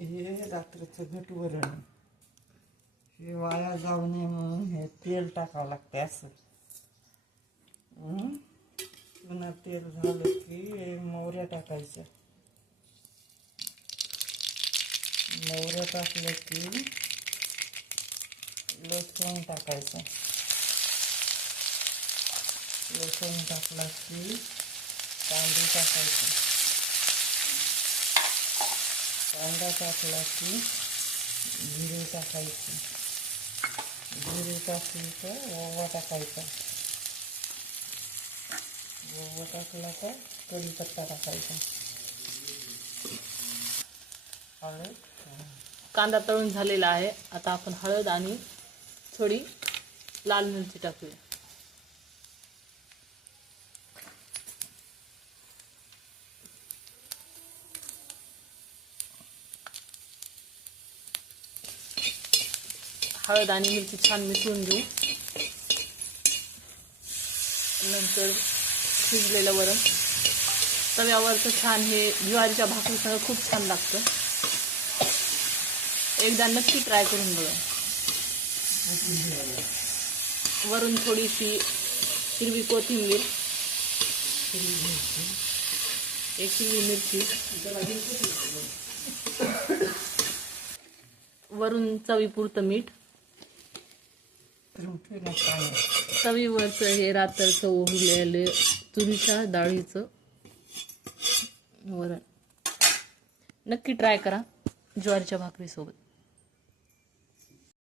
हे रात्रीचं घट वरण आहे. हे वाया जाऊ नये म्हणून हे तेल टाकावं लागतं असं. पुन्हा तेल झालं की मोहऱ्या टाकायच्या. मोहऱ्या टाकलं की लसूण टाकायचं. लसूण टाकला की कांदे टाकायचे. कांदा टाकला की जिरे टाकायचे. जिरे टाकली तर ओवा टाकायचा. ओवा टाकला तर कढीपत्ता टाकायचा. हळद. कांदा तळून झालेला आहे. आता आपण हळद आणि थोडी लाल मिरची टाकूया. हळद आणि मिरची छान मिसळून घेऊ. नंतर शिजलेलं वरण तव्यावरचं छान हे ज्वारीच्या भाकरीसह खूप छान लागतं. एकदा नक्की ट्राय करून बघा. वरून थोडीशी हिरवी कोथिंबीर, एक हिरवी मिरची, वरून चवीपुरतं मीठ. चवीवरचं हे रात्रचं उरलेले तुरीच्या डाळीचं वरण. नक्की ट्राय करा ज्वारीच्या भाकरीसोबत.